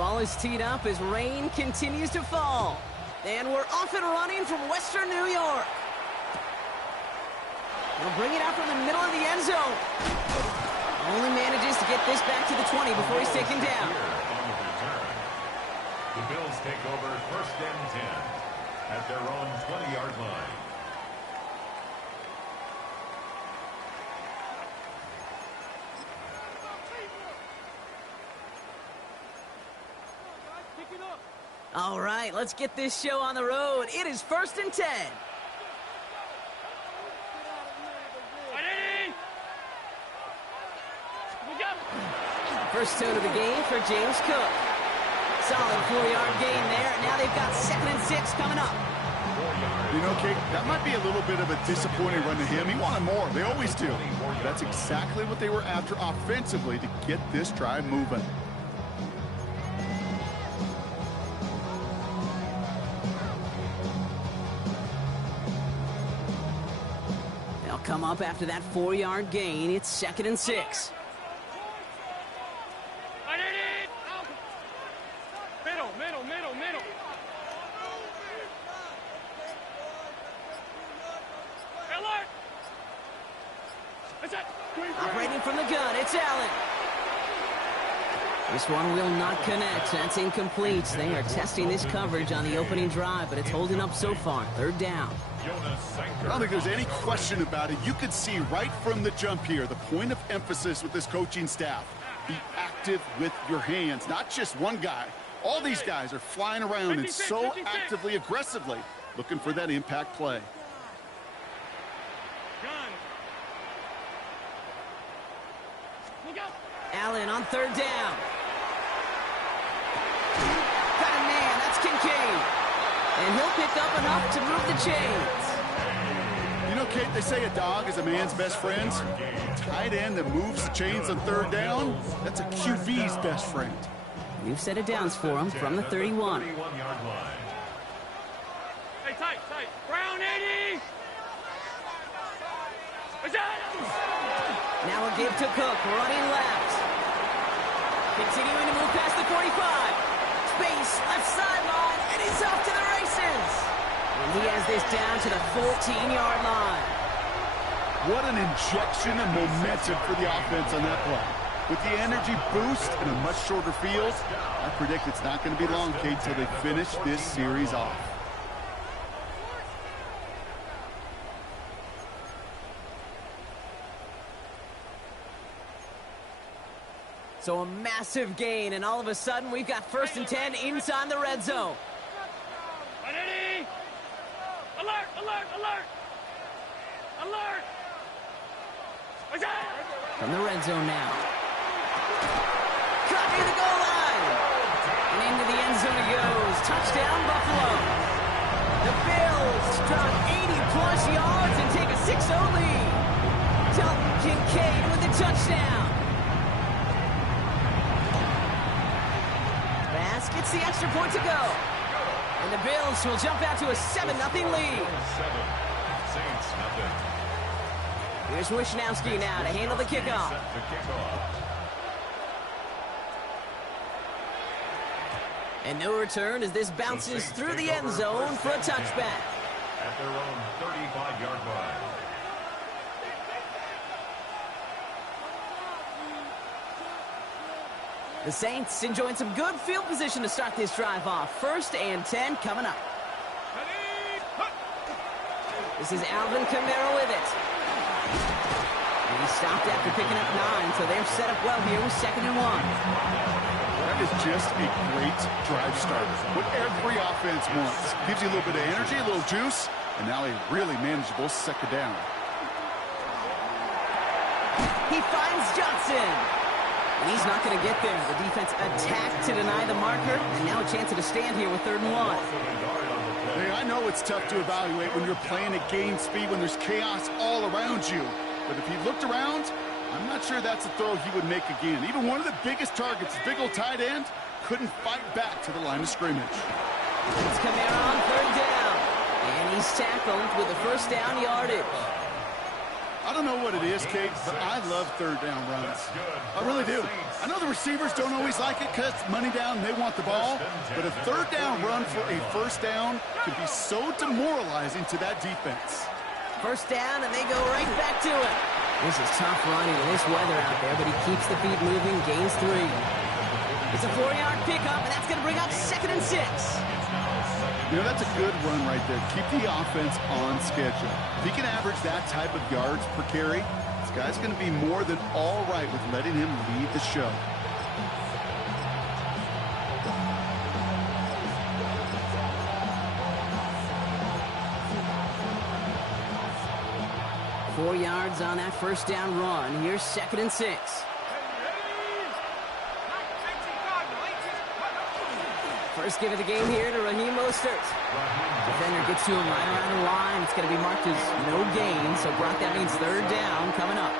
Ball is teed up as rain continues to fall. And we're off and running from Western New York. They'll bring it out from the middle of the end zone. Only manages to get this back to the 20 before he's taken down. The Bills take over 1st and 10 at their own 20-yard line. All right, let's get this show on the road. It is 1st and 10. First tone of the game for James Cook. Solid 4-yard gain there. Now they've got 2nd and 6 coming up. You know, Kate, that might be a little bit of a disappointing run to him. He wanted more. They always do. That's exactly what they were after offensively to get this drive moving. They'll come up after that 4-yard gain. It's 2nd and 6. Middle. Operating from the gun, it's Allen. This one will not connect. That's incomplete. They are testing this coverage on the opening drive, but it's holding up so far. 3rd down. I don't think there's any question about it. You could see right from the jump here, the point of emphasis with this coaching staff. Be active with your hands, not just one guy. All these guys are flying around and so actively, aggressively looking for that impact play. Allen on 3rd down. Got a man, that's Kincaid. And he'll pick up enough to move the chains. You know, Kate, they say a dog is a man's best friend. Tight end that moves the chains on 3rd down, that's a QB's best friend. New set of downs for him from the 31. Hey, tight. Brown 80. Now a give to Cook, running left. Continuing to move past the 45. Space, left sideline, and he's off to the races. And he has this down to the 14-yard line. What an injection of momentum for the offense on that play. With the energy boost and a much shorter field, I predict it's not going to be long, Kate, till they finish this series off. So a massive gain, and all of a sudden we've got 1st and 10 inside the red zone. Alert! From the red zone now. Cut near the goal line. And into the end zone he goes. Touchdown, Buffalo. The Bills drop 80-plus yards and take a 6-0 lead. Dalton Kincaid with the touchdown. Bass gets the extra point to go. And the Bills will jump out to a 7-0 lead. Saints nothing. Here's Wishnowski now to handle the kickoff. And no return as this bounces through the end zone for a touchback. At their own 35-yard line. The Saints enjoying some good field position to start this drive off. 1st and 10 coming up. This is Alvin Kamara with it. And he stopped after picking up 9, so they're set up well here with 2nd and 1. That is just a great drive start. What every offense wants. Gives you a little bit of energy, a little juice, and now a really manageable 2nd down. He finds Johnson. And he's not going to get there. The defense attacked to deny the marker, and now a chance at a stand here with 3rd and 1. Hey, I know it's tough to evaluate when you're playing at game speed, when there's chaos all around you. But if he looked around, I'm not sure that's a throw he would make again. Even one of the biggest targets, the big old tight end, couldn't fight back to the line of scrimmage. It's Kamara on 3rd down. And he's tackled with the 1st down yardage. I don't know what it is, Kate, but I love third down runs. I really do. I know the receivers don't always like it because money down, they want the ball, but a third down run for a first down can be so demoralizing to that defense. First down, and they go right back to it. This is tough running in this weather out there, but he keeps the feet moving, gains 3. It's a 4-yard pickup, and that's going to bring up 2nd and 6. You know, that's a good run right there. Keep the offense on schedule. If he can average that type of yards per carry, this guy's going to be more than all right with letting him lead the show. Four yards on that first down run. Here's 2nd and 6. First give of the game here to Raheem Mostert. Defender gets to him right around the line. It's going to be marked as no gain. So, Brock, that means third down coming up.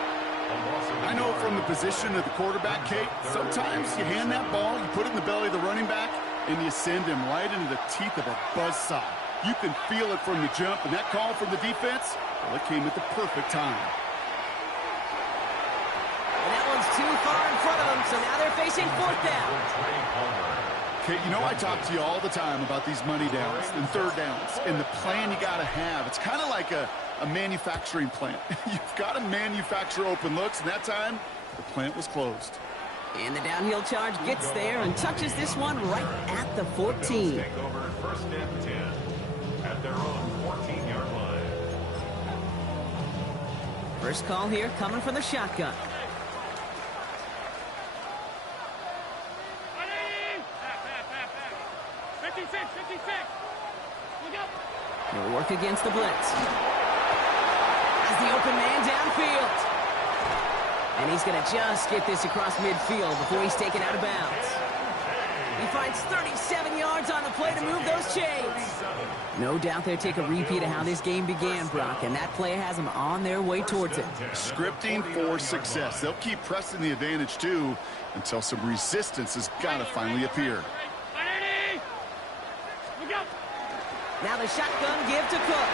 I know from the position of the quarterback, Kate, sometimes you hand that ball, you put it in the belly of the running back, and you send him right into the teeth of a buzzsaw. You can feel it from the jump, and that call from the defense, well, it came at the perfect time. And that one's too far in front of them, so now they're facing 4th down. Kate, you know I talk to you all the time about these money downs and third downs and the plan you got to have. It's kind of like a manufacturing plant. You've got to manufacture open looks, and that time, the plant was closed. And the downhill charge gets there and touches this one right at the 14. Take over 1st and 10 at their own 14-yard line. First call here coming from the shotgun. He'll work against the blitz. Has the open man downfield. And he's going to just get this across midfield before he's taken out of bounds. He finds 37 yards on the play to move those chains. No doubt they'll take a repeat of how this game began, Brock, and that play has them on their way towards it. Scripting for success. They'll keep pressing the advantage, too, until some resistance has got to finally appear. Now the shotgun give to Cook.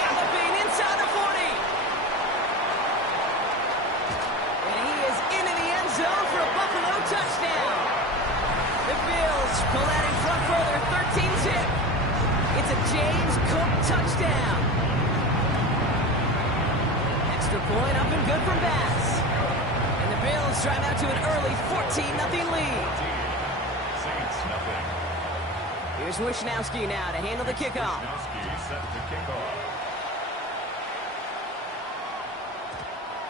Galloping inside the 40. And he is into the end zone for a Buffalo touchdown. The Bills pull that in front further, 13-zip. It's a James Cook touchdown. Extra point up and good from Bass. And the Bills drive out to an early 14-0 lead. Saints nothing. Here's Wishnowski now to handle the kickoff. Wishnowski set to kick off.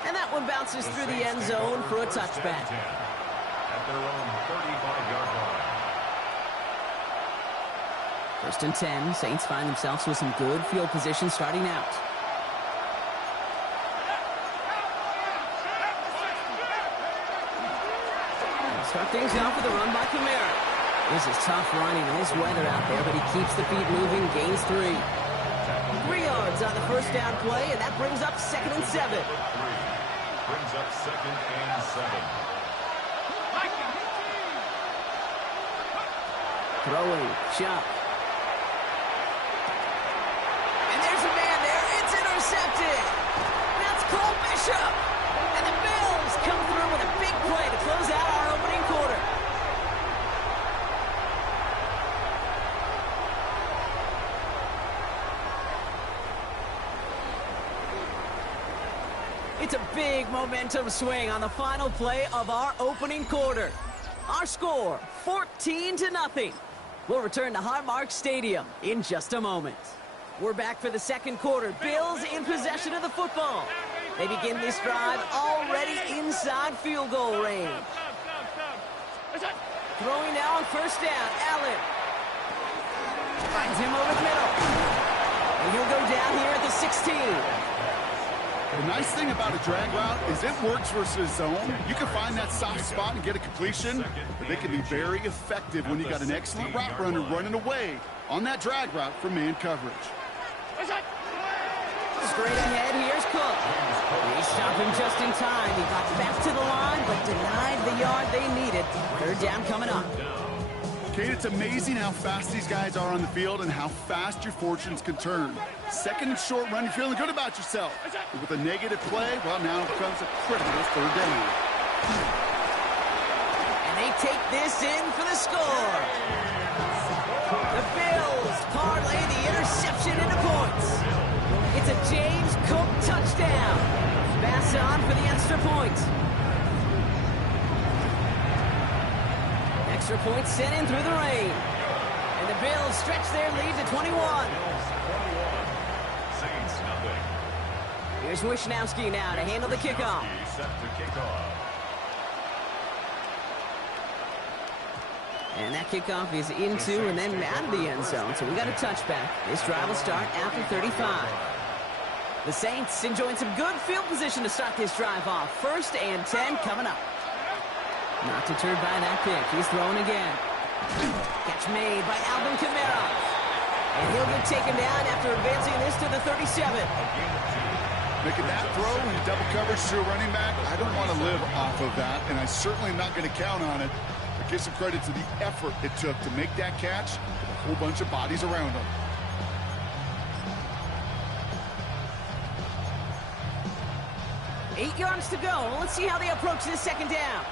And that one bounces through the end zone for a touchback. At their own 35-yard line. 1st and 10. Saints find themselves with some good field position starting out. Start things off with a run by Kamara. This is tough running in this weather out there, but he keeps the feet moving, gains 3. 3 yards on the first down play, and that brings up 2nd and 7. Brings up 2nd and 7. Throwing, Chuck. And there's a man there. It's intercepted. That's Cole Bishop. And the Bills come through with a big play to close out our opening quarter. It's a big momentum swing on the final play of our opening quarter. Our score, 14-0. We'll return to Highmark Stadium in just a moment. We're back for the second quarter. Bills in possession of the football. They begin this drive already inside field goal range. Throwing now on first down, Allen. Finds him over the middle. And he'll go down here at the 16. The nice thing about a drag route is it works versus zone. You can find that soft spot and get a completion, but they can be very effective when you got an excellent route runner running away on that drag route from man coverage. Straight ahead, here's Cook. He's stopping just in time. He got back to the line, but denied the yard they needed. Third down coming up. Kate, it's amazing how fast these guys are on the field and how fast your fortunes can turn. Second and short run, you're feeling good about yourself. But with a negative play, well, now it becomes a critical third down. And they take this in for the score. The Bills parlay the interception into points. It's a James Cook touchdown. Pass on for the extra point. Extra point sent in through the rain. And the Bills stretch their lead to 21. Saints nothing. Here's Wishnowski now to handle the kickoff. Set to kick off. And that kickoff is into and then out of the end zone. So we got a touchback. This drive will start after 35. The Saints enjoying some good field position to start this drive off. 1st and 10 coming up. Not deterred by that pick. He's throwing again. Catch made by Alvin Kamara. And he'll get taken down after advancing this to the 37. Making that throw in double coverage to a running back, I don't want to live off of that, and I certainly am not going to count on it. But give some credit to the effort it took to make that catch with a whole bunch of bodies around him. Eight yards to go. Let's see how they approach this second down.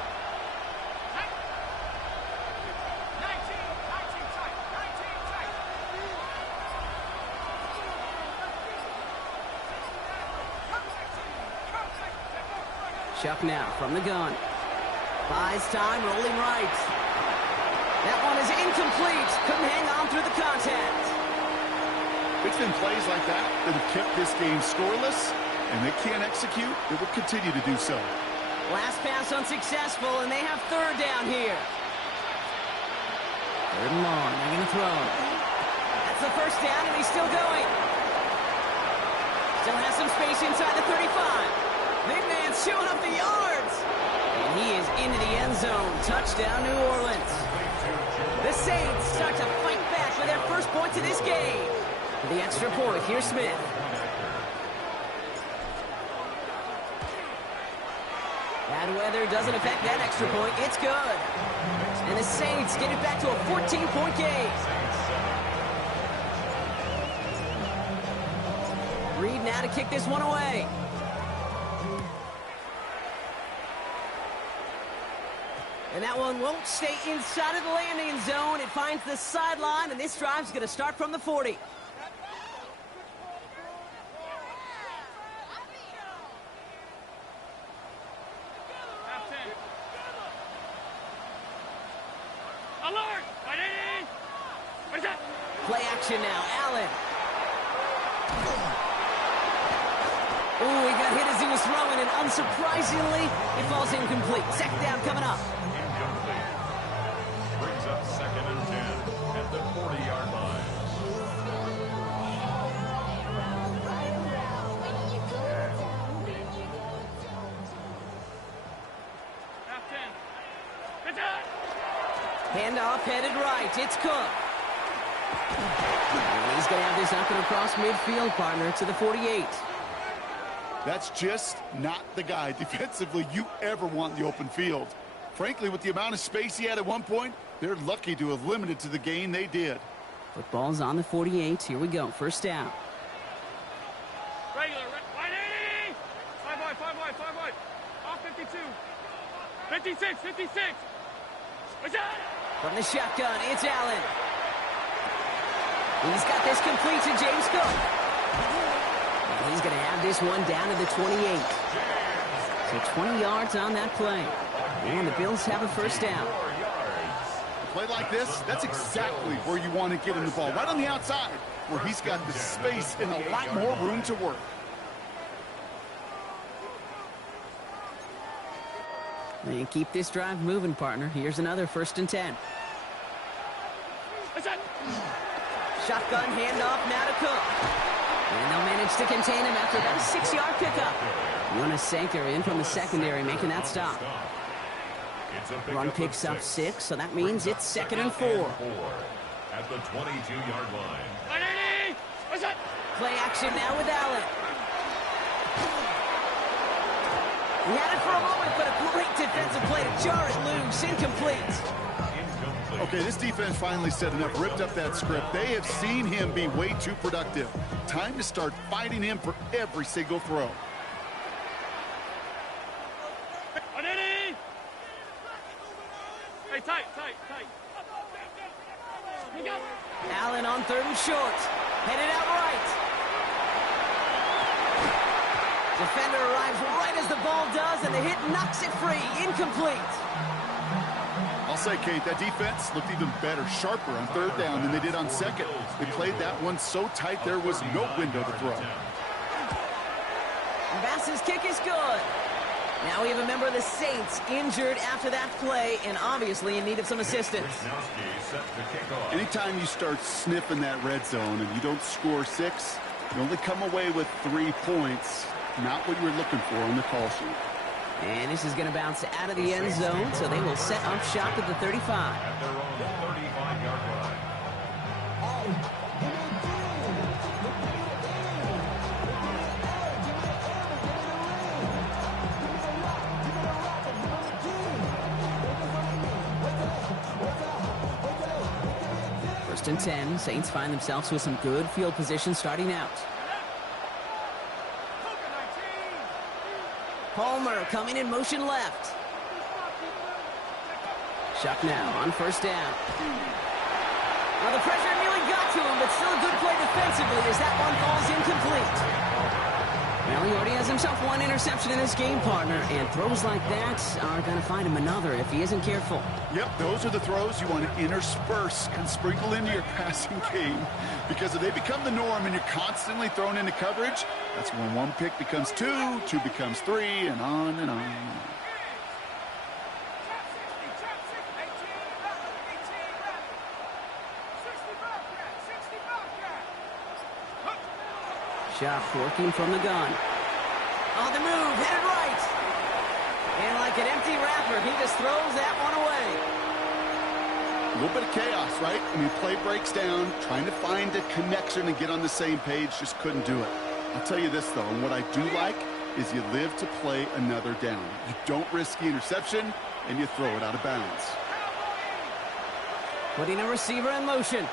Chuck now from the gun. Buys time, rolling right. That one is incomplete. Couldn't hang on through the contact. It's been plays like that that have kept this game scoreless, and they can't execute. It will continue to do so. Last pass unsuccessful, and they have third down here. Third and long. They're going to throw. That's the first down, and he's still going. Still has some space inside the 35. Big man's showing up the yards. And he is into the end zone. Touchdown, New Orleans. The Saints start to fight back for their first points of this game. For the extra point, here's Smith. Bad weather doesn't affect that extra point. It's good. And the Saints get it back to a 14-point game. Reed now to kick this one away. And that one won't stay inside of the landing zone. It finds the sideline, and this drive's going to start from the 40. Alert! Ready? What is that? Play action now. Allen. Ooh, he got hit as he was throwing, and unsurprisingly, it falls incomplete. Second down coming up. Incomplete. Brings up 2nd and 10 at the 40-yard line. Half 10. Good time. Handoff headed right. It's Cook. And he's going to have this up and across midfield, partner, to the 48. That's just not the guy defensively you ever want in the open field. Frankly, with the amount of space he had at one point, they're lucky to have limited to the gain they did. Football's on the 48. Here we go. First down. Regular. 180. 5 wide. Off 52. 56. What's that? From the shotgun, it's Allen. He's got this complete to James Cook. And he's going to have this one down to the 28. So 20 yards on that play. And the Bills have a first down. A play like this, that's exactly where you want to get him the ball. Right on the outside, where he's got the space and a lot more room to work. And keep this drive moving, partner. Here's another 1st and 10. What's that? Shotgun handoff now to Cook. And they'll manage to contain him after that 6-yard pickup. Jonas Sanker in from the secondary making that stop. Run picks up 6, so that means it's 2nd and 4. At the 22-yard line. 180. What's that? Play action now with Allen. He had it for a moment, but a great defensive play to jar it loose. Incomplete. Okay, this defense finally set enough, ripped up that script. They have seen him be way too productive. Time to start fighting him for every single throw. Hey, tight, tight, tight. Allen on 3rd and short. Headed out right. Defender arrives right as the ball does, and the hit knocks it free. Incomplete. I'll say, Kate, that defense looked even better, sharper on 3rd down than they did on 2nd. They played that one so tight there was no window to throw. Bass's kick is good. Now we have a member of the Saints injured after that play and obviously in need of some assistance. Anytime you start sniffing that red zone and you don't score 6, you only come away with 3 points. Not what you were looking for on the call sheet. And this is going to bounce out of the end zone, so they will set up shop at the 35. At their own 35-yard line. First and 10. Saints find themselves with some good field position starting out. Palmer coming in motion left. Shuck now on 1st down. Well, the pressure nearly got to him, but still a good play defensively as that one falls incomplete. Well, he already has himself 1 interception in this game, partner, and throws like that are going to find him another if he isn't careful. Yep, those are the throws you want to intersperse and sprinkle into your passing game, because if they become the norm and you're constantly thrown into coverage, that's when 1 pick becomes 2, 2 becomes 3, and on and on. Shuck working from the gun. On the move, headed right. And like an empty wrapper, he just throws that one away. A little bit of chaos, right? I mean, play breaks down, trying to find a connection and get on the same page, just couldn't do it. I'll tell you this, though, and what I do like is you live to play another down. You don't risk the interception, and you throw it out of bounds. Putting a receiver in motion.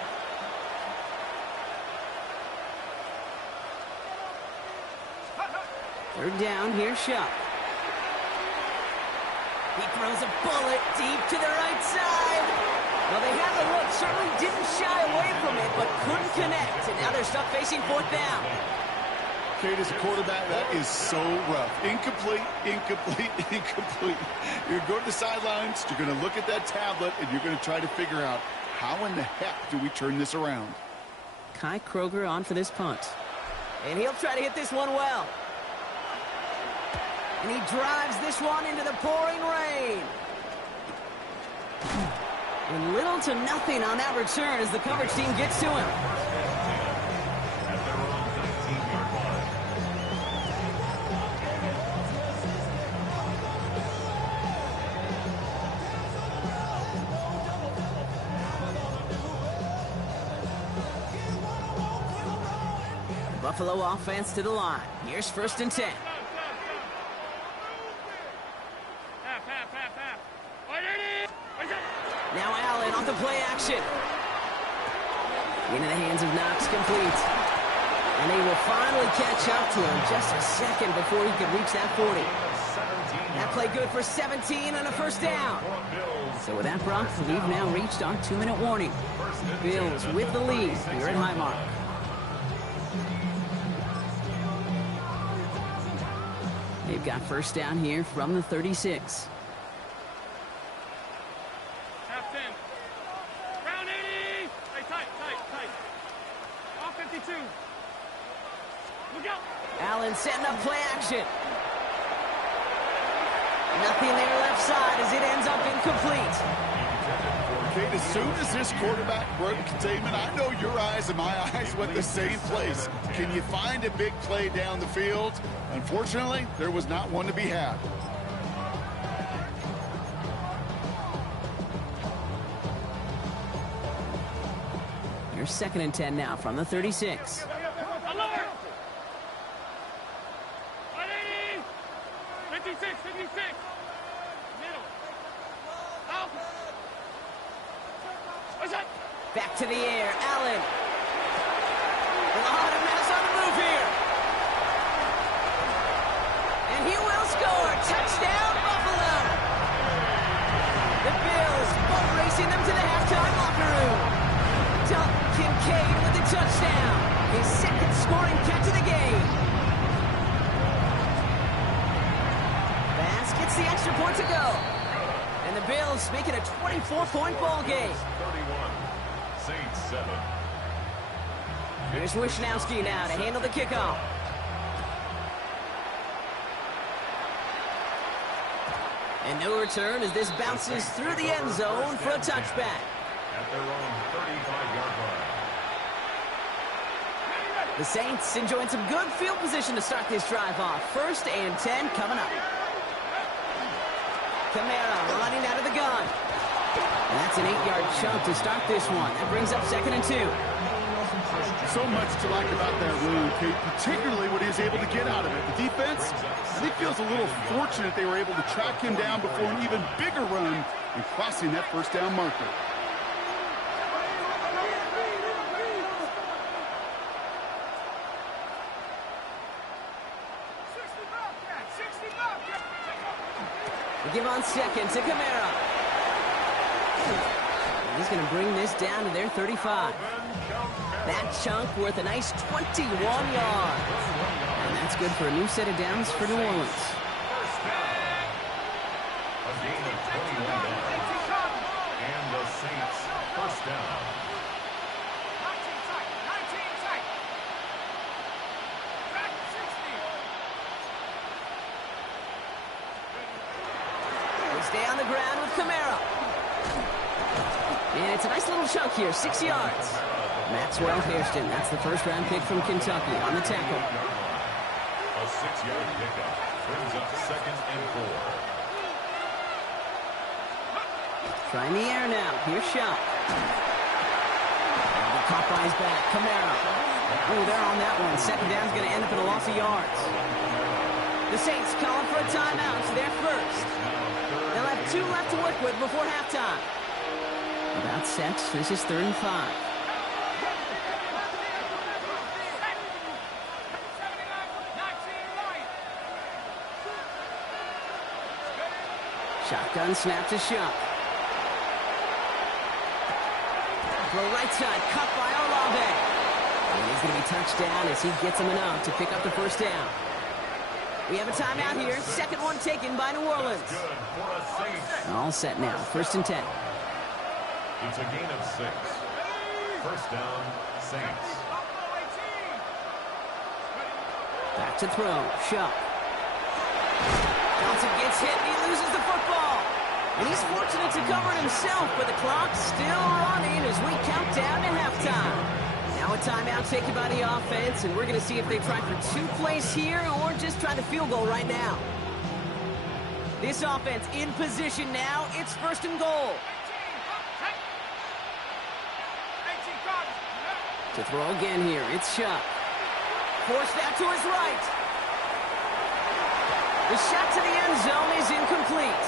Third down, here's Shuck. He throws a bullet deep to the right side. Well, they had the look, certainly didn't shy away from it, but couldn't connect. And now they're stuck facing 4th down. Kate, as a quarterback, that is so rough. Incomplete, incomplete, incomplete. You're going to go to the sidelines, you're going to look at that tablet, and you're going to try to figure out how in the heck do we turn this around. Kai Kroger on for this punt. And he'll try to hit this one well. And he drives this one into the pouring rain. And little to nothing on that return as the coverage team gets to him. At their own 19-yard line. Buffalo offense to the line. Here's 1st and 10. Now Allen off the play action. Into the hands of Knox, complete. And they will finally catch up to him just a second before he could reach that 40. That play good for 17 on a 1st down. So with that, Brock, we've now reached our 2-minute warning. Bills with the lead here at Highmark. They've got 1st down here from the 36. Half 10. Round 80. Hey, tight, tight, tight. Off 52. Look out. Allen setting up play action. Nothing there left side as it ends up incomplete. Kate, as soon as this quarterback broke containment, I know your eyes and my eyes went the same place. Can you find a big play down the field? Unfortunately, there was not one to be had. Here's 2nd and 10 now from the 36. Alert. 180. 56, 56. Middle. Out. Cade with the touchdown. His second scoring catch of the game. Bass gets the extra point to go. And the Bills make it a 24-point ball game. 31. Saints 7. Here's Wishnowski now to handle the kickoff. And no return as this bounces through the end zone for a touchback. At their own 35-yard line. The Saints enjoying some good field position to start this drive off. 1st and 10 coming up. Kamara running out of the gun. And that's an 8-yard chunk to start this one. That brings up 2nd and 2. So much to like about that run, Kate, particularly what he was able to get out of it. The defense, I think, feels a little fortunate they were able to track him down before an even bigger run and crossing that first down marker. We give on 2nd to Kamara. And he's going to bring this down to their 35. That chunk worth a nice 21 yards. And that's good for a new set of downs for New Orleans. A gain of 21 yards. And the Saints first down. 19 tight. 19 tight. Back 60. They stay on the ground with Kamara. And it's a nice little chunk here, 6 yards. Maxwell Hairston, that's the first-round pick from Kentucky on the tackle. A 6-yard pickup brings up 2nd and 4. Trying the air now. Here's Shot. And the caught by his back. Kamara. Oh, they're on that one. 2nd down's going to end up in a loss of yards. The Saints calling for a timeout. So they're first. They'll have 2 left to work with before halftime. About set. This is 3rd and 5. Shotgun snap to Shuck. Throw right side, cut by Olave. And he's going to be touched down as he gets him enough to pick up the first down. We have a timeout here. 2nd one taken by New Orleans. Good for a Saints. All set now. 1st and 10. It's a gain of 6. First down, Saints. Back to throw. Shuck. Johnson gets hit and he loses the football. And he's fortunate to cover it himself, but the clock's still running as we count down to halftime. Now a timeout taken by the offense, and we're going to see if they try for 2 plays here or just try the field goal right now. This offense in position now. It's 1st and goal. To throw again here, it's Shuck. Forced out to his right. The shot to the end zone is incomplete.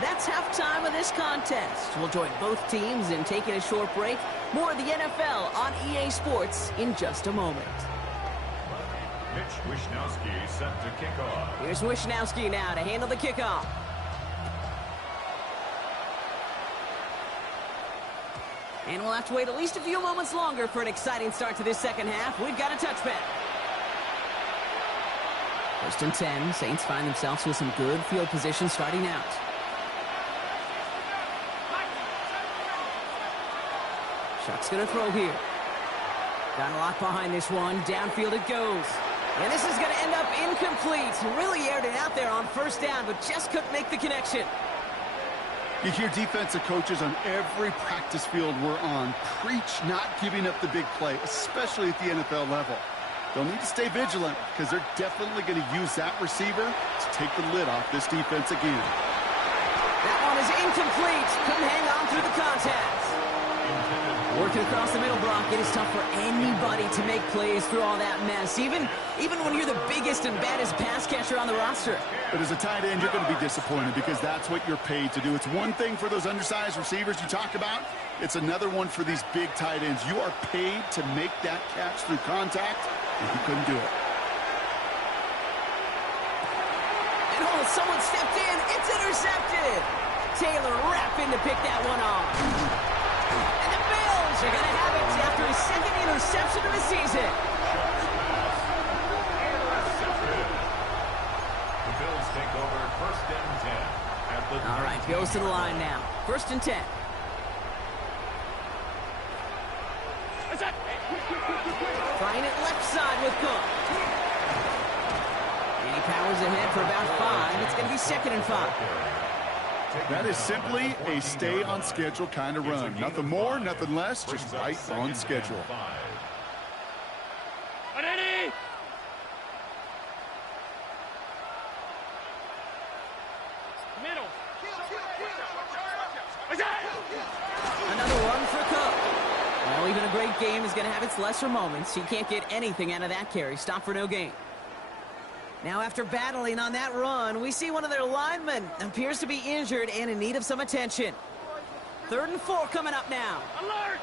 That's halftime of this contest. We'll join both teams in taking a short break. More of the NFL on EA Sports in just a moment. Mitch Wishnowski set to kick off. Here's Wishnowski now to handle the kickoff. And we'll have to wait at least a few moments longer for an exciting start to this 2nd half. We've got a touchback. 1st and 10. Saints find themselves with some good field position starting out. Shuck's going to throw here. Got a lot behind this one. Downfield it goes. And this is going to end up incomplete. Really aired it out there on 1st down, but just couldn't make the connection. You hear defensive coaches on every practice field we're on preach not giving up the big play, especially at the NFL level. They'll need to stay vigilant because they're definitely going to use that receiver to take the lid off this defense again. That one is incomplete. Couldn't hang on through the contact. Working across the middle block, it is tough for anybody to make plays through all that mess, even when you're the biggest and baddest pass catcher on the roster. But as a tight end, you're going to be disappointed because that's what you're paid to do. It's one thing for those undersized receivers you talk about. It's another one for these big tight ends. You are paid to make that catch through contact, and you couldn't do it. And oh, someone stepped in. It's intercepted. Taylor rapping to pick that one off. And the Bills are going to have it season. The Bills take over 1st and 10 at the All right, goes to the line now. 1st and 10. Trying it left side with Cook. And he powers ahead for about 5. It's going to be 2nd and 5. That is simply a stay on schedule kind of run. Nothing more, nothing less, just right on schedule. Another one for Cook. Well, even a great game is going to have its lesser moments. He can't get anything out of that carry. Stop for no gain. Now, after battling on that run, we see one of their linemen appears to be injured and in need of some attention. 3rd and 4 coming up now. Alert!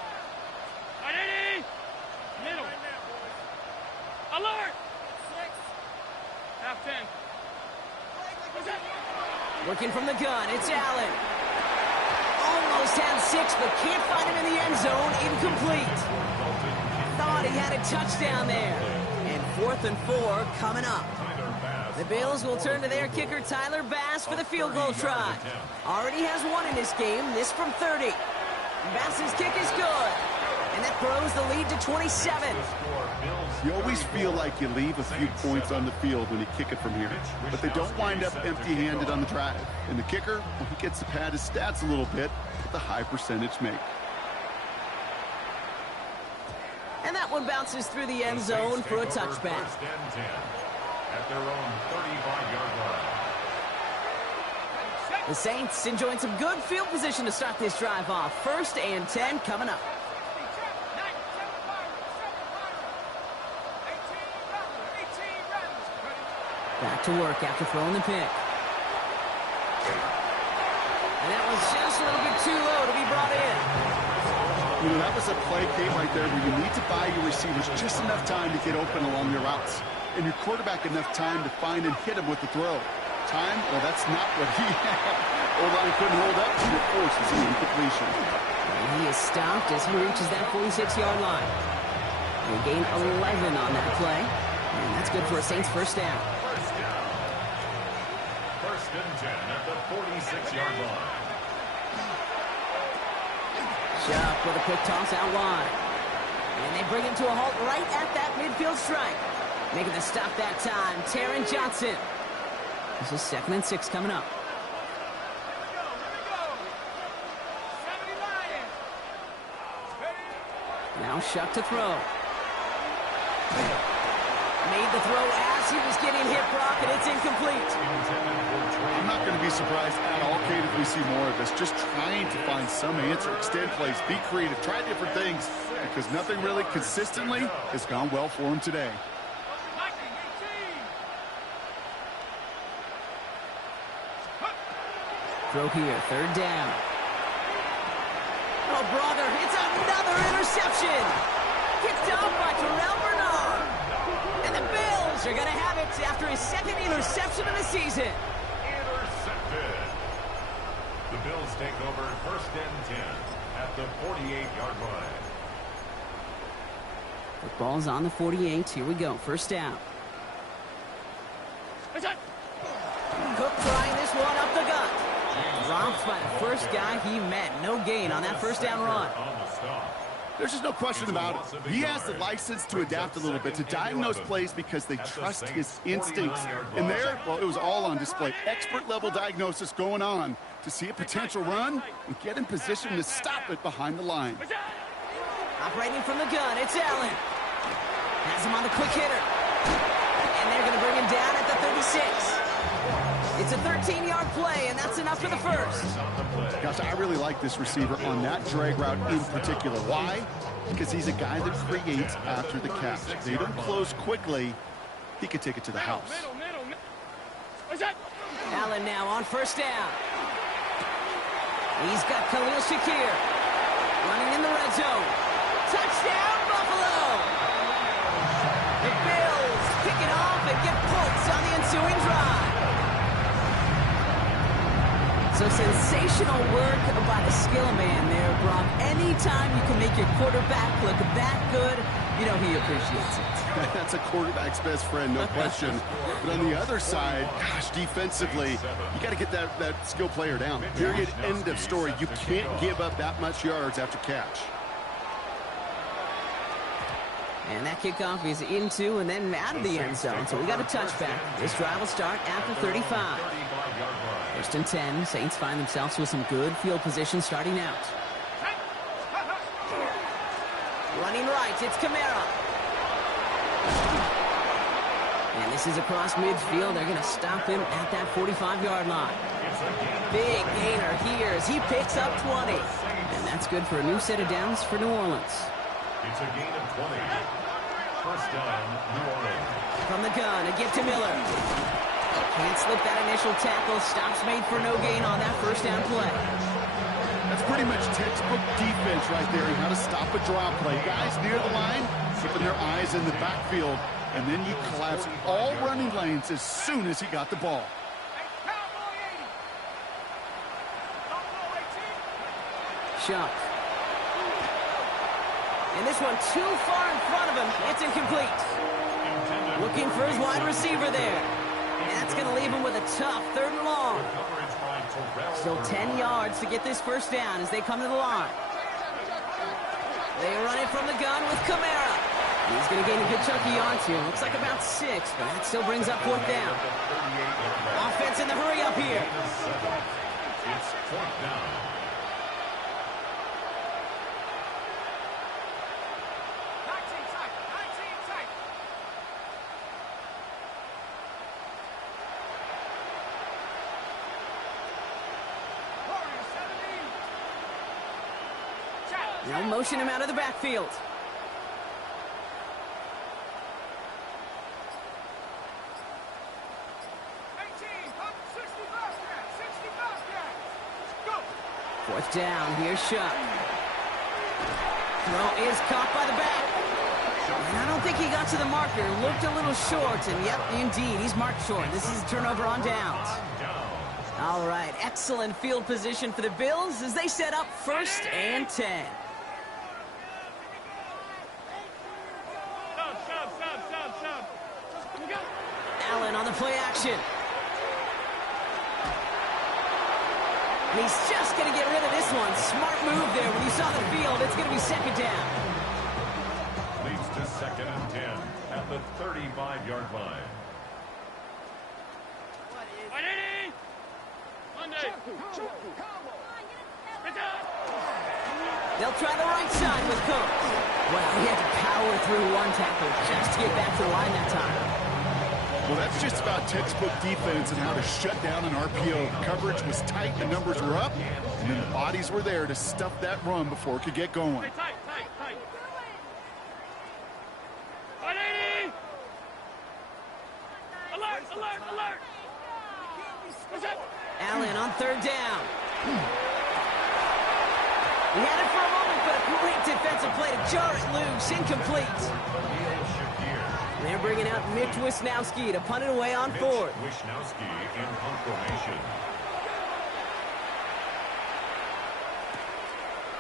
Identity! Middle. Alert! 6. Half 10. Working from the gun, it's Allen. Almost had 6, but can't find him in the end zone. Incomplete. Thought he had a touchdown there. And 4th and 4 coming up. The Bills will turn to their kicker, Tyler Bass, for the field goal try. Already has 1 in this game, this from 30. Bass's kick is good. And that throws the lead to 27. You always feel like you leave a few points on the field when you kick it from here. But they don't wind up empty-handed on the drive. And the kicker, well, he gets to pad his stats a little bit with the high percentage make. And that one bounces through the end zone for a touchback. 1st and 10 at their own 35-yard line. The Saints enjoying some good field position to start this drive off. 1st and 10 coming up. Back to work after throwing the pick. And that was just a little bit too low to be brought in. You know, that was a play, Kate, right there where you need to buy your receivers just enough time to get open along their routes. And your quarterback enough time to find and hit him with the throw. Time? Well, that's not what he had. O-line couldn't hold up, and it forces an incompletion. And he is stopped as he reaches that 46-yard line. They gain 11 on that play. And that's good for a Saints 1st down. 1st and 10 at the 46-yard line. Chuck with a quick toss out wide. And they bring him to a halt right at that midfield strike. Making the stop that time, Taron Johnson. This is 2nd and 6 coming up. Now Shuck to throw. Made the throw as he was getting hit, Brock, and it's incomplete. I'm not going to be surprised at all, Kate, if we see more of this. Just trying to find some answer, extend plays, be creative, try different things, because nothing really consistently has gone well for him today. Throw here, 3rd down. Oh, brother, it's another interception. Kicked off by Terrell Bernard. And the Bills are going to have it after his 2nd interception of the season. Intercepted. The Bills take over 1st and 10 at the 48-yard line. The ball's on the 48. Here we go. 1st down. Cook trying this one up the gut. Dropped by the first guy he met. No gain on that 1st down run. There's just no question about it. He has the license to adapt a little bit, to diagnose plays because they trust his instincts. And there, well, it was all on display. Expert-level diagnosis going on to see a potential run and get in position to stop it behind the line. Operating from the gun, it's Allen. Has him on the quick hitter. And they're going to bring him down at the 36. It's a 13-yard play, and that's enough for the 1st. Gosh, I really like this receiver on that drag route in particular. Why? Because he's a guy that creates after the catch. If they don't close quickly, he could take it to the house. Allen now on 1st down. He's got Khalil Shakir running in the red zone. Touchdown, Buffalo! The Bills pick it off and get points on the ensuing drive. So sensational work by the skill man there, Brock. Anytime you can make your quarterback look that good, You know he appreciates it. That's a quarterback's best friend, no question. But on the other side, gosh, defensively, you got to get that skill player down. Period, end of story. You can't give up that much yards after catch. And that kickoff is into and then out of the end zone. So we got a touchback. This drive will start after 35. First and 10. Saints find themselves with some good field position starting out. Running right, it's Kamara. And this is across midfield. They're going to stop him at that 45-yard line. Big gainer here as he picks up 20. And that's good for a new set of downs for New Orleans. It's a gain of 20. First down, New Orleans. From the gun, a give to Miller. Can't slip that initial tackle. Stops made for no gain on that first down play. That's pretty much textbook defense right there and how to stop a draw play. Guys near the line, keeping their eyes in the backfield, and then you collapse all running lanes as soon as he got the ball. Shot. And this one too far in front of him. It's incomplete. Looking for his wide receiver there. And that's going to leave him with a tough 3rd and long. Still 10 yards to get this first down as they come to the line. They run it from the gun with Kamara. He's going to gain a good chunk of yards here. Looks like about 6, but that still brings up 4th down. Offense in the hurry up here. It's 4th down. They'll motion him out of the backfield. Fourth down, here's Shuck. Throw is caught by the back. And I don't think he got to the marker. Looked a little short, and yep, indeed, he's marked short. This is a turnover on downs. All right, excellent field position for the Bills as they set up 1st and 10. Allen on the play action. And he's just going to get rid of this one. Smart move there. When you saw the field, it's going to be 2nd down. Leads to 2nd and 10 at the 35-yard line. They'll try the right side with Cook. Well, he had to power through one tackle just to get back to the line that time. Well, that's just about textbook defense and how to shut down an RPO. The coverage was tight, the numbers were up, and then the bodies were there to stuff that run before it could get going. Tight. Alert! Allen on 3rd down. He had it for a moment, but a great defensive play to jar it loose. Incomplete. They're bringing out Mitch Wisnowski to punt it away on 4th. Wisnowski in punt formation.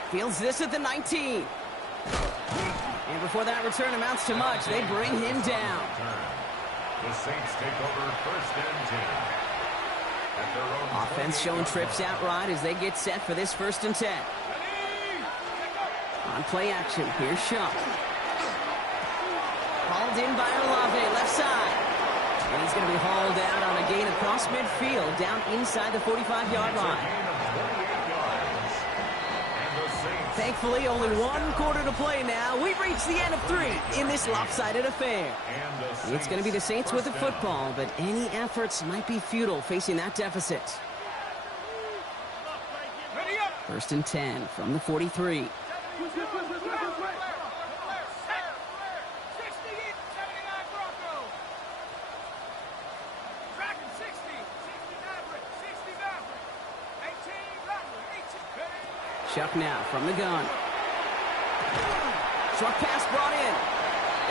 Fields this at the 19. And before that return amounts to much, they bring him down. The Saints take over 1st and 10. Offense showing trips out right as they get set for this 1st and 10. On play action, here's Shaw. Hauled in by Olave, left side. And he's going to be hauled out on a gain across midfield, down inside the 45-yard line. Thankfully, only 1 quarter to play now. We've reached the end of 3 in this lopsided affair. It's going to be the Saints with the football, but any efforts might be futile facing that deficit. 1st and 10 from the 43. Chuck now from the gun. Short pass brought in.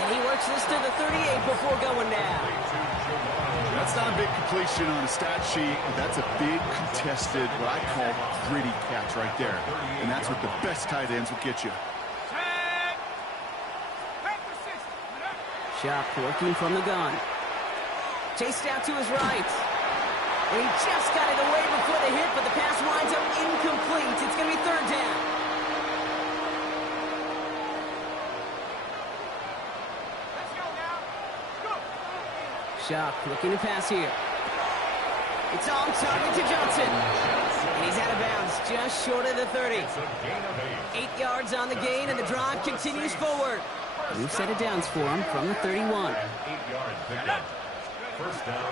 And he works this to the 38 before going down. That's not a big completion on a stat sheet, but that's a big contested, what I call gritty catch right there. And that's what the best tight ends will get you. Shuck working from the gun. Chased out to his right. And he just got it away before the hit, but the pass winds up incomplete. It's going to be third down. Let's go now. Go. Shuck looking to pass here. It's on target to Johnson. And he's out of bounds, just short of the 30. 8 yards on the gain, and the drive continues forward. New set of downs for him from the 31.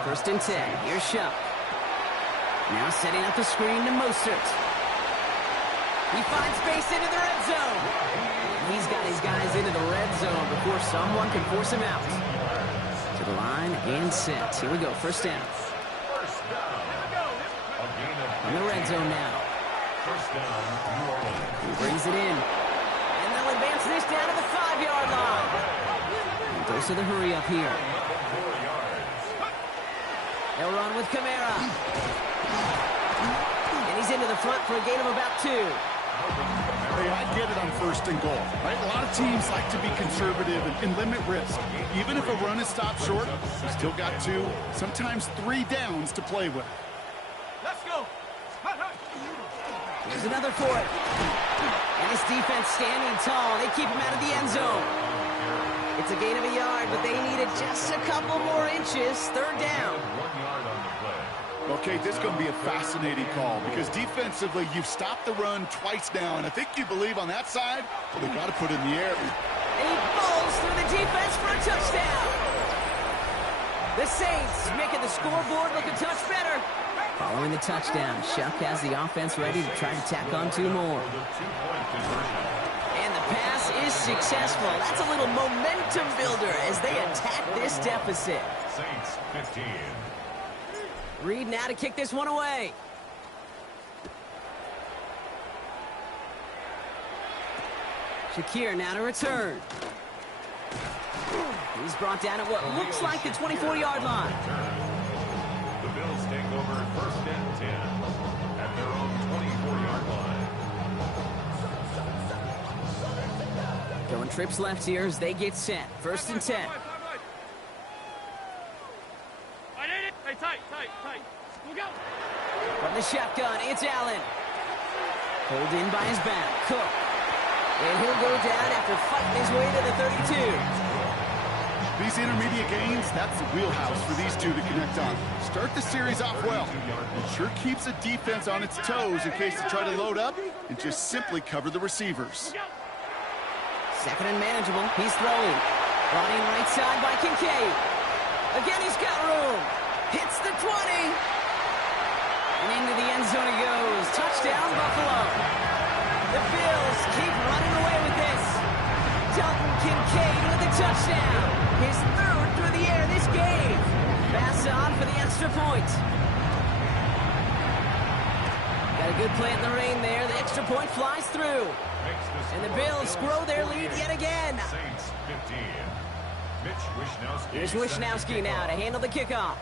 First and 10. Here's Shuck. Now setting up the screen to Mostert. He finds space into the red zone. He's got his guys into the red zone before someone can force him out. To the line and set. Here we go, first down. In the red zone now. He brings it in. And they'll advance this down to the 5-yard line. And goes to the hurry up here. They'll run with Kamara. And he's into the front for a gain of about 2. Hey, I get it on first and goal, right? A lot of teams like to be conservative and limit risk. Even if a run is stopped short, you still got 2, sometimes 3 downs to play with. Let's go. Here's another for it. And this defense standing tall. They keep him out of the end zone. It's a gain of a yard, but they needed just a couple more inches. Third down. Okay, this is going to be a fascinating call because defensively, you've stopped the run twice now, and I think you believe on that side, they got to put it in the air. And he falls through the defense for a touchdown. The Saints making the scoreboard look a touch better. Following the touchdown, Shuck has the offense ready to try to tack on 2 more. And the pass is successful. That's a little momentum builder as they attack this deficit. Saints 15. Reed now to kick this one away. Shakir now to return. He's brought down at what looks like the 24-yard line. The Bills take over first and 10 at their own 24-yard line. Going trips left here as they get set. First and 10. Hey, tight. We'll go. From the shotgun, it's Allen. Pulled in by his back. Cook. And he'll go down after fighting his way to the 32. These intermediate gains, that's the wheelhouse for these two to connect on. Start the series off well. It sure keeps the defense on its toes in case they try to load up and just simply cover the receivers. Second and manageable. He's throwing. Brought in right side by Kincaid. Again, he's got room. Hits the 20. And into the end zone he goes. Touchdown, Buffalo. The Bills keep running away with this. Dalton Kincaid with the touchdown. His 3rd through the air this game. Pass on for the extra point. Got a good play in the rain there. The extra point flies through. And the Bills grow their lead yet again. Saints 15. Mitch Wishnowsky. Here's Wishnowsky now to handle the kickoff.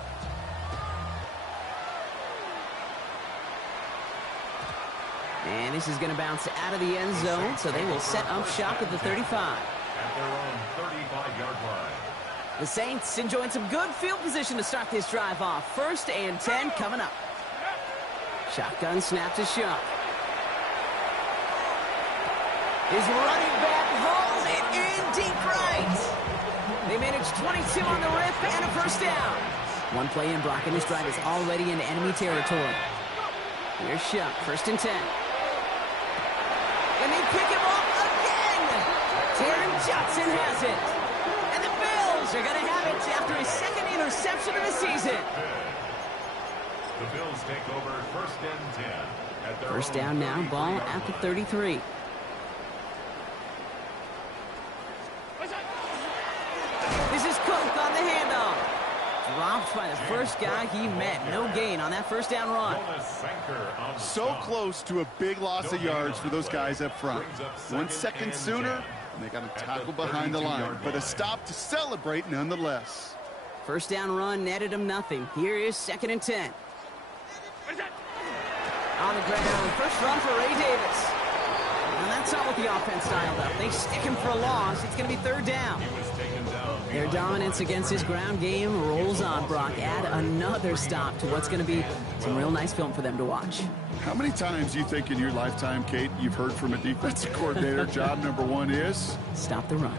And this is going to bounce out of the end zone, so they will set up shop at the 35. At their own 35-yard line. The Saints enjoying some good field position to start this drive off. First and 10 coming up. Shotgun snap to Shuck. His running back hauls it in deep right. They managed 22 on the rip and a first down. One play in, Brock, and this drive is already into enemy territory. Here's Shuck, first and 10. And they pick him off again. Taron Johnson has it. And the Bills are going to have it after his 2nd interception of the season. The Bills take over first and 10 at their First down now, ball at the 33. This is Cook on the handoff. Dropped by the first guy he met. No gain on that first down run. So close to a big loss of yards for those guys up front. 1 second sooner, and they got a tackle behind the line. But a stop to celebrate nonetheless. First down run netted him nothing. Here is 2nd and 10. On the ground, first run for Ray Davis. that's not what the offense styled up. They stick him for a loss. It's going to be third down. Their dominance against his ground game rolls on, Brock. Add another stop to what's going to be some real nice film for them to watch. How many times do you think in your lifetime, Kate, you've heard from a defensive coordinator, job number one is? Stop the run.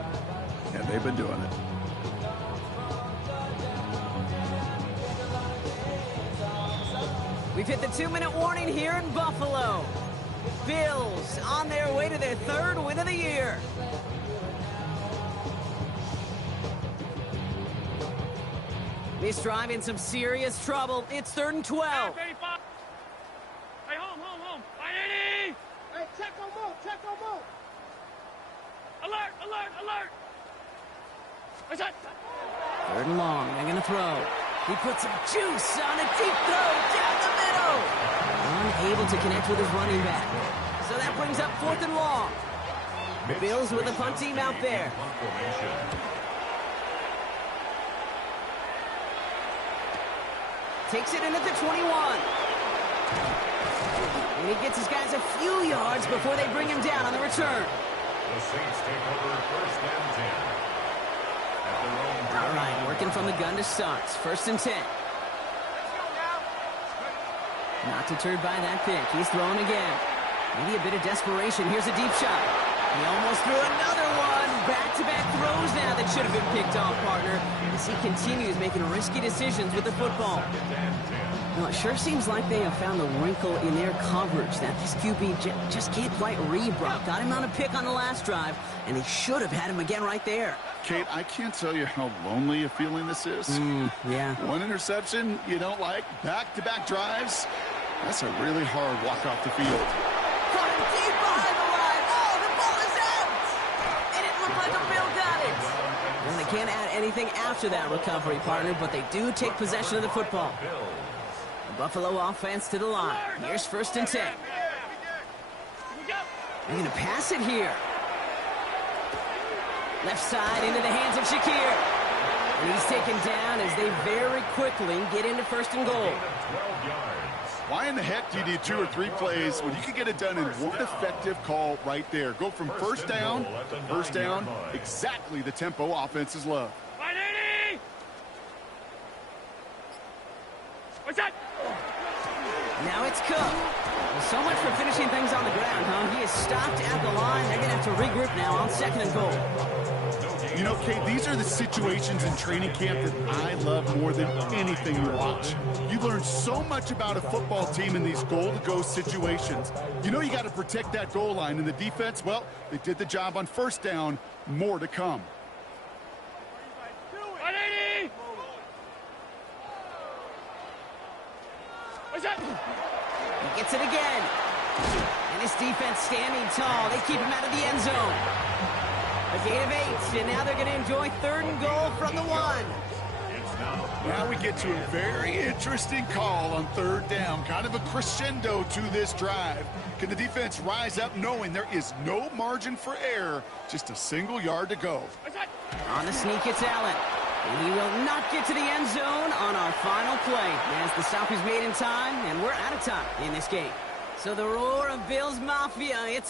And they've been doing it. We've hit the 2-minute warning here in Buffalo. Bills on their way to their third win of the year. This drive in some serious trouble. It's 3rd and 12. Hey, home. 580. Hey, check on move. Alert. What's that? 3rd and long. They're going to throw. He puts some juice on a deep throw down the middle. Unable to connect with his running back. So that brings up 4th and long. The Bills with a punt team out there. Takes it in at the 21. And he gets his guys a few yards before they bring him down on the return. The Saints take over 1st and 10. At their own All right, working from the gun to start. 1st and 10. Not deterred by that pick. He's throwing again. Maybe a bit of desperation. Here's a deep shot. He almost threw another one. Back-to-back throws now that should have been picked off, partner. As he continues making risky decisions with the football. Well, it sure seems like they have found a wrinkle in their coverage that this QB just can't quite read, Brock. Got him on a pick on the last drive, and they should have had him again right there. Kate, I can't tell you how lonely a feeling this is. Yeah. One interception you don't like, back-to-back drives. That's a really hard walk off the field. Caught him deep behind the line. Oh, the ball is out! And it looked like a Bill got it. Well, they can't add anything after that recovery, partner, but they do take possession of the football. The Buffalo offense to the line. Here's 1st and 10. They're going to pass it here. Left side into the hands of Shakir. And he's taken down as they very quickly get into 1st and goal. Why in the heck do you need 2 or 3 plays when you can get it done in one effective call right there? Go from 1st down to 1st down, exactly the tempo offenses love. 580. What's that? Now it's Cook. Well, so much for finishing things on the ground, huh? He is stopped at the line. They're going to have to regroup now on 2nd and goal. You know, Kate, these are the situations in training camp that I love more than anything to watch. You learn so much about a football team in these goal-to-go situations. You know you got to protect that goal line, and the defense, well, they did the job on 1st down. More to come. 580. What's that? He gets it again. And his defense standing tall. They keep him out of the end zone. A gain of 8, and now they're going to enjoy 3rd and goal from the 1. Now we get to a very interesting call on 3rd down. Kind of a crescendo to this drive. Can the defense rise up knowing there is no margin for error? Just a single yard to go. On the sneak, it's Allen. And he will not get to the end zone on our final play. As the stop is made in time, and we're out of time in this game. So the roar of Bills Mafia, it's